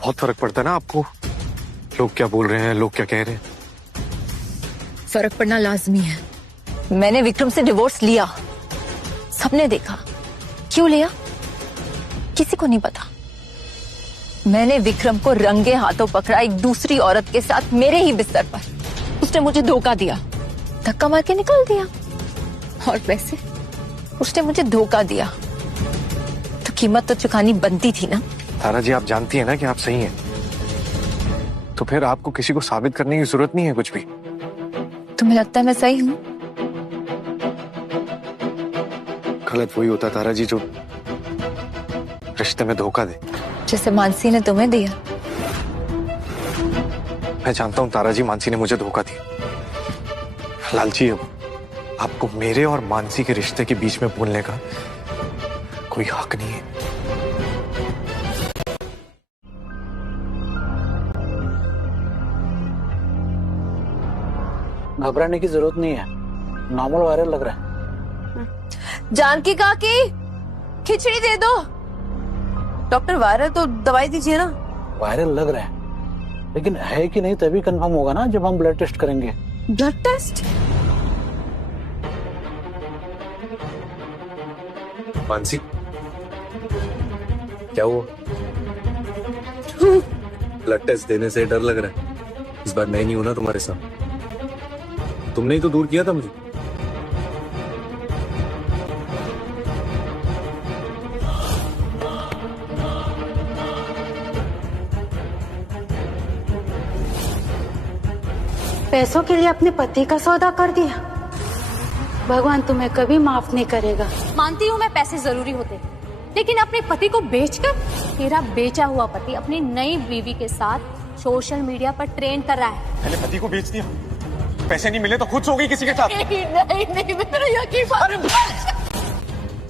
बहुत फर्क पड़ता है ना आपको, लोग क्या बोल रहे हैं, लोग क्या कह रहे हैं। फर्क पड़ना लाजमी है। मैंने विक्रम से डिवोर्स लिया, सबने देखा। क्यों लिया किसी को नहीं पता। मैंने विक्रम को रंगे हाथों पकड़ा एक दूसरी औरत के साथ मेरे ही बिस्तर पर। उसने मुझे धोखा दिया, धक्का मार के निकाल दिया। और वैसे उसने मुझे धोखा दिया तो कीमत तो चुकानी बनती थी ना। तारा जी, आप जानती हैं ना कि आप सही हैं, तो फिर आपको किसी को साबित करने की जरूरत नहीं है कुछ भी। तुम्हें लगता है मैं सही हूँ? गलत वही होता तारा जी जो रिश्ते में धोखा दे, जैसे मानसी ने तुम्हें दिया। मैं जानता हूँ तारा जी, मानसी ने मुझे धोखा दिया। लालची, अब आपको मेरे और मानसी के रिश्ते के बीच में बोलने का कोई हक नहीं है। घबराने की जरूरत नहीं है, नॉर्मल वायरल लग रहा है। जानकी काकी, खिचड़ी दे दो। डॉक्टर, वायरल तो दवाई दीजिए ना। वायरल लग रहा है, लेकिन है कि नहीं तभी कंफर्म होगा ना जब हम ब्लड टेस्ट करेंगे। Blood test? मानसी, क्या हुआ? ब्लड टेस्ट देने से डर लग रहा है। इस बार मैं नहीं हूं ना तुम्हारे साथ। तुमने ही तो दूर किया था मुझे। पैसों के लिए अपने पति का सौदा कर दिया। भगवान तुम्हें कभी माफ नहीं करेगा। मानती हूँ मैं पैसे जरूरी होते, लेकिन अपने पति को बेचकर तेरा बेचा हुआ पति अपनी नई बीवी के साथ सोशल मीडिया पर ट्रेंड कर रहा है। मैंने पति को बेच दिया, पैसे नहीं मिले तो खुद सो गई किसी के साथ। नहीं, मेरा यकीन।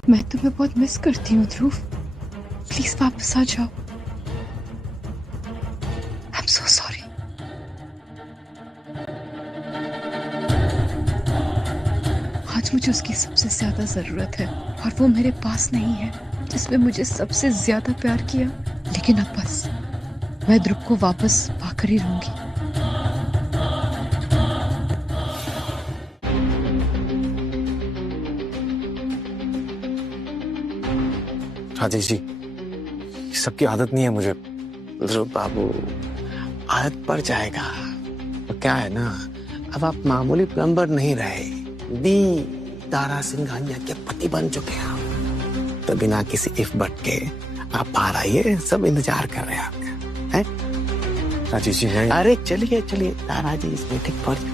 मैं तुम्हें बहुत मिस करती हूँ ध्रुव, प्लीज वापस आ जाओ। I am so sorry. आज मुझे उसकी सबसे ज्यादा जरूरत है और वो मेरे पास नहीं है, जिसमें मुझे सबसे ज्यादा प्यार किया। लेकिन अब बस मैं ध्रुव को वापस पाकर ही रहूंगी। राजेश जी, सबकी आदत नहीं है मुझे। ध्रुव बाबू, आदत पड़ जाएगा। तो क्या है ना, अब आप मामूली प्लम्बर नहीं रहे, तारा सिंघानिया के पति बन चुके हैं। तो बिना किसी इफ बट के आप बाहर आइए, सब इंतजार कर रहे हैं आपका। है राजेश जी, नहीं। अरे चलिए चलिए, तारा जी इस मीटिंग पर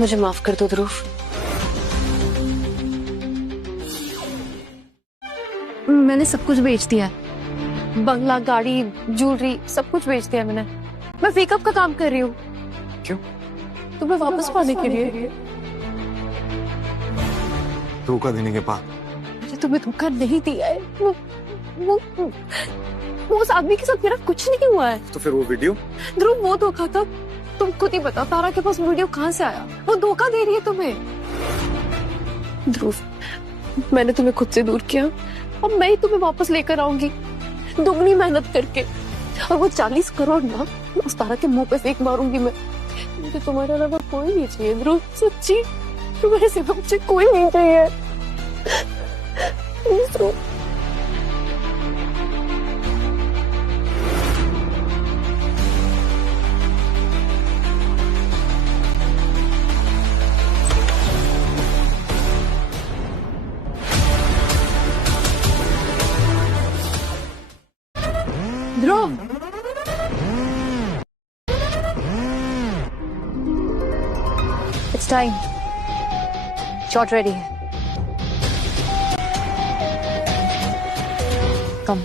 मुझे माफ कर दो ध्रुव। मैंने सब कुछ बेच दिया, बंगला, गाड़ी, ज्वेलरी, सब कुछ बेच दिया मैंने। मैं मेकअप का काम कर रही हूँ। क्यों? तुम्हें वापस पाने के लिए। धोखा देने के बाद? मुझे तुम्हें धोखा नहीं दिया है। वो उस आदमी के साथ मेरा कुछ नहीं हुआ है। तो फिर वो वीडियो? ध्रुव, वो धोखा था। तुम खुद ही बताओ, तारा के पास वीडियो कहाँ से आया? वो धोखा दे रही है तुम्हें। ध्रुव, मैंने तुम्हें खुद से दूर किया, अब मैं ही तुम्हें वापस लेकर आऊंगी, दुगनी मेहनत करके। और वो 40 करोड़ ना उस तारा के मुंह पे फेंक मारूंगी मैं। मुझे तुम्हारे अलावा कोई नहीं चाहिए ध्रुव, सच्ची। तुम्हारे सिवा मुझे कोई नहीं चाहिए। Please Dhruv. Dhruv, it's time, shot ready है। कम।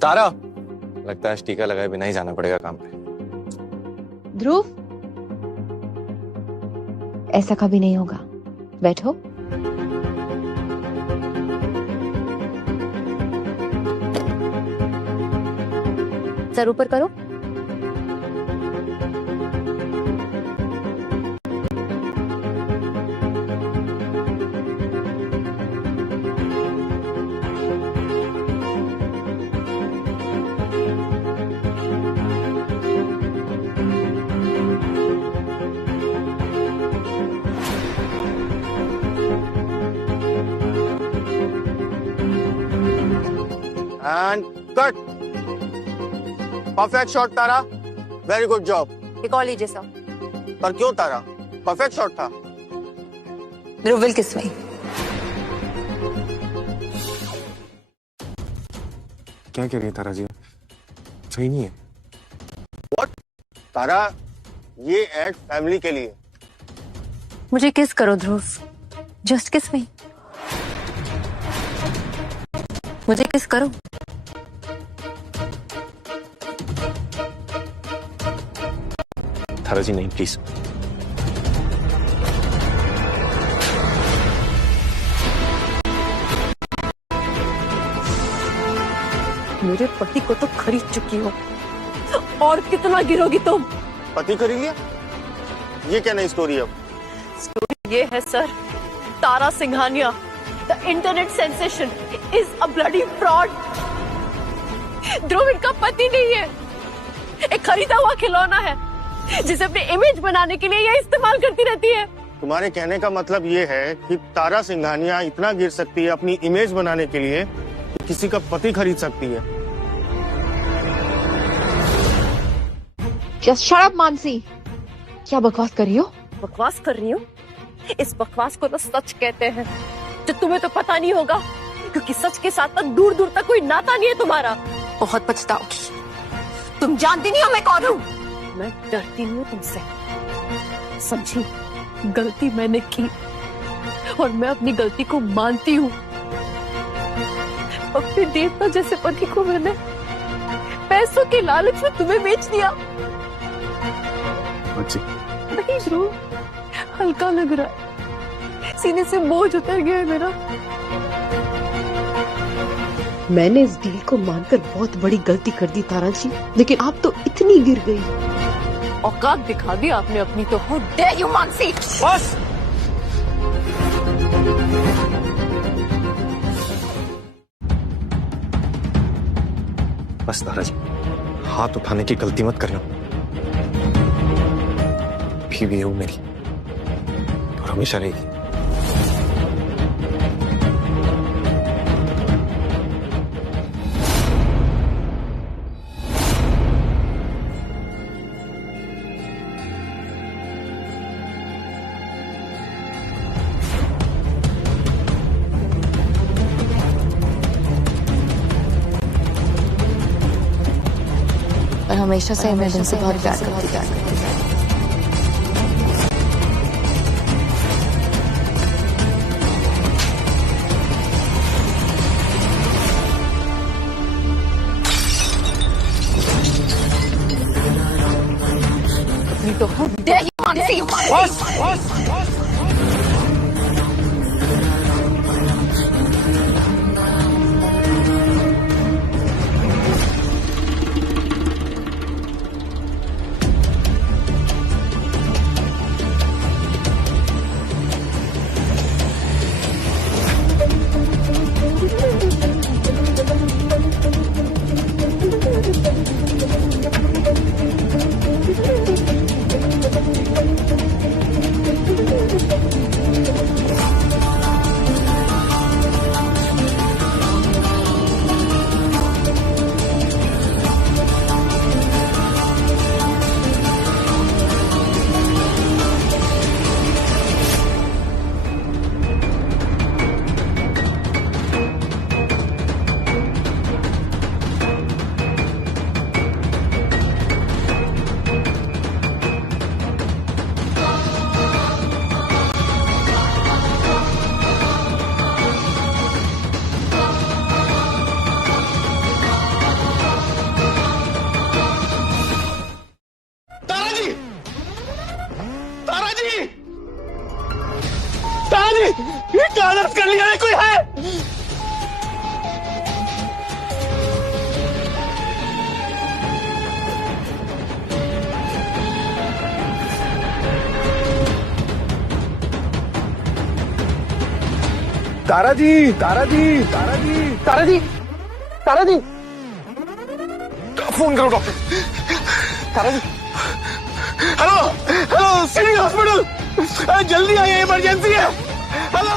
तारा, लगता है टीका लगाए बिना ही जाना पड़ेगा काम पे। ध्रुव, ऐसा कभी नहीं होगा, बैठो। सर ऊपर करो। And cut. Perfect shot Tara, very good job. एक और लीजिए सर। पर क्यों तारा, perfect shot था। ध्रुव विल किस में? क्या कह रही है तारा जी? सही नहीं है। What? तारा, ये एड फैमिली के लिए। मुझे किस करो ध्रुव, जस्ट किस में। मुझे किस करो। तारा जी नहीं, प्लीज। मेरे पति को तो खरीद चुकी हो, और कितना गिरोगी तुम? पति खरीद लिया? ये क्या नई स्टोरी है? स्टोरी ये है sir, Tara Singhania, the internet sensation, is a bloody fraud. Dhruv इनका पति नहीं है, एक खरीदा हुआ खिलौना है जिसे अपने इमेज बनाने के लिए ये इस्तेमाल करती रहती है। तुम्हारे कहने का मतलब ये है कि तारा सिंघानिया इतना गिर सकती है अपनी इमेज बनाने के लिए कि किसी का पति खरीद सकती है। Just shut up, Mansi. क्या बकवास कर रही हो? बकवास कर रही हूँ? इस बकवास को तो सच कहते हैं, जो तुम्हें तो पता नहीं होगा, क्योंकि सच के साथ तक दूर दूर तक कोई नाता नहीं है तुम्हारा। बहुत पछताओगी, तुम जानती नहीं हो मैं कौन हूँ। मैं डरती नहीं हूँ तुमसे, समझी? गलती मैंने की और मैं अपनी गलती को मानती हूँ। अपने देवता जैसे पति को मैंने पैसों के लालच में तुम्हें बेच दिया। नहीं ध्रुव, हल्का लग रहा है, सीने से बोझ उतर गया है मेरा। मैंने इस डील को मानकर बहुत बड़ी गलती कर दी तारा जी, लेकिन आप तो इतनी गिर गई। औकात दिखा दी आपने अपनी तो। How dare you, Mansi? बस। बस तारा जी, हाथ उठाने की गलती मत करना। भी है वो मेरी और हमेशा रहेगी। और हमेशा से मैं तुमसे बहुत प्यार करती थी। तो how dare you, मानसी? बस। क्या दर्द कर लिया है? कोई है? तारा जी, तारा जी, तारा जी, तारा जी, तारा जी, फोन करो डॉक्टर। तारा जी, हेलो हेलो, सिटी हॉस्पिटल, जल्दी आइए, इमरजेंसी है। हेलो,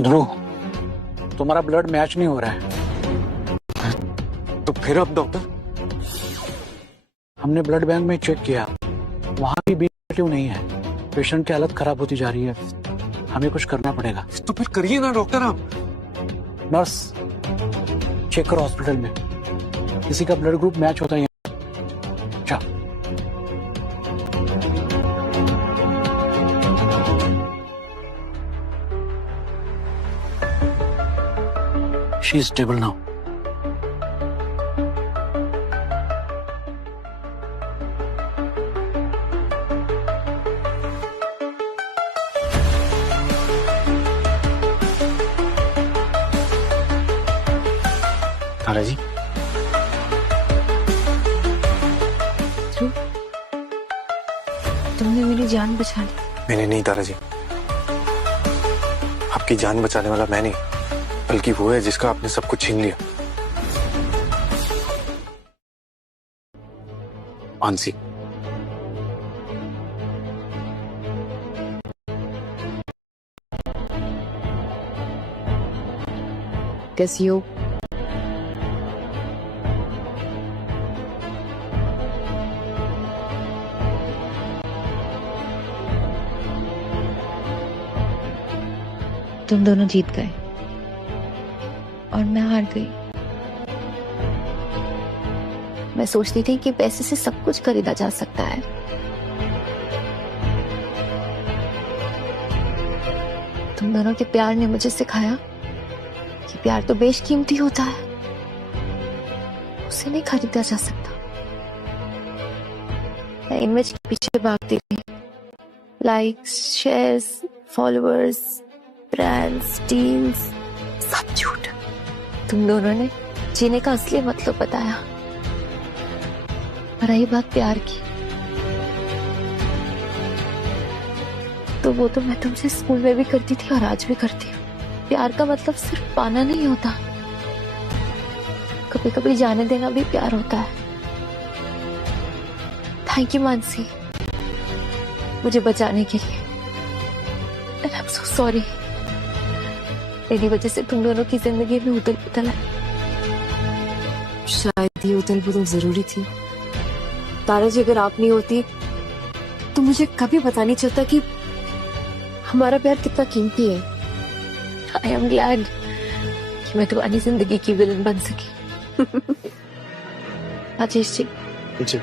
ध्रुव, तुम्हारा ब्लड मैच नहीं हो रहा है। तो फिर अब डॉक्टर? हमने ब्लड बैंक में चेक किया, वहां भी बी नेगेटिव नहीं है। पेशेंट की हालत खराब होती जा रही है, हमें कुछ करना पड़ेगा। तो फिर करिए ना डॉक्टर आप। नर्स, चेक करो हॉस्पिटल में, किसी का ब्लड ग्रुप मैच होता है। अच्छा, शी इज स्टेबल नाउ। तारा जी, तुमने मेरी जान बचा ली। मैंने नहीं तारा जी, आपकी जान बचाने वाला मैं नहीं, बल्कि वो है जिसका आपने सब कुछ छीन लिया। मानसी, कैसी हो? तुम दोनों जीत गए और मैं हार गई। मैं सोचती थी कि पैसे से सब कुछ खरीदा जा सकता है, तुम दोनों के प्यार ने मुझे सिखाया कि प्यार तो बेशकीमती होता है, उसे नहीं खरीदा जा सकता। मैं इमेज के पीछे भागती थी, likes, shares, followers, brands, deals, सब झूठ। तुम दोनों ने जीने का असली मतलब बताया। और रही बात प्यार की, तो वो तो मैं तुमसे स्कूल में भी करती थी और आज भी करती हूँ। प्यार का मतलब सिर्फ पाना नहीं होता, कभी कभी जाने देना भी प्यार होता है। थैंक यू मानसी, मुझे बचाने के लिए। And I am so sorry, मेरी वजह से तुम दोनों की जिंदगी में उथल पुथल है। शायद ये उथल पुथल जरूरी थी। तारा जी, अगर आप नहीं होती तो मुझे कभी पता नहीं चलता कि हमारा प्यार कितना कीमती है। आई एम ग्लैड कि मैं तुम्हारी जिंदगी की विलन बन सकी। राजेश जी, जी।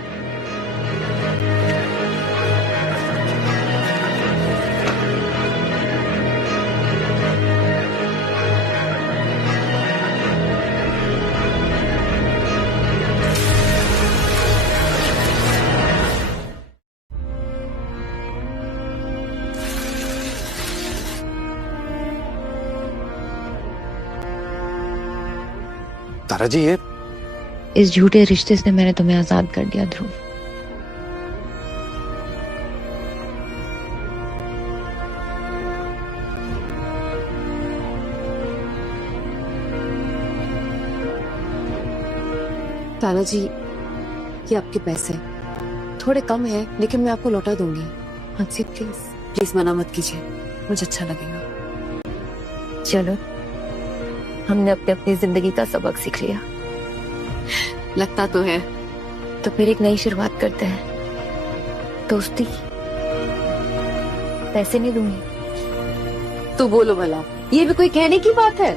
तारा जी, ये इस झूठे रिश्ते से मैंने तुम्हें आजाद कर दिया ध्रुव। तारा जी, ये आपके पैसे थोड़े कम है, लेकिन मैं आपको लौटा दूंगी। मानसी प्लीज प्लीज मना मत कीजिए, मुझे अच्छा लगेगा। चलो, हमने अपनी अपनी जिंदगी का सबक सीख लिया। लगता तो है। तो फिर एक नई शुरुआत करते हैं, दोस्ती की। पैसे नहीं दूंगी। तो बोलो भला, ये भी कोई कहने की बात है?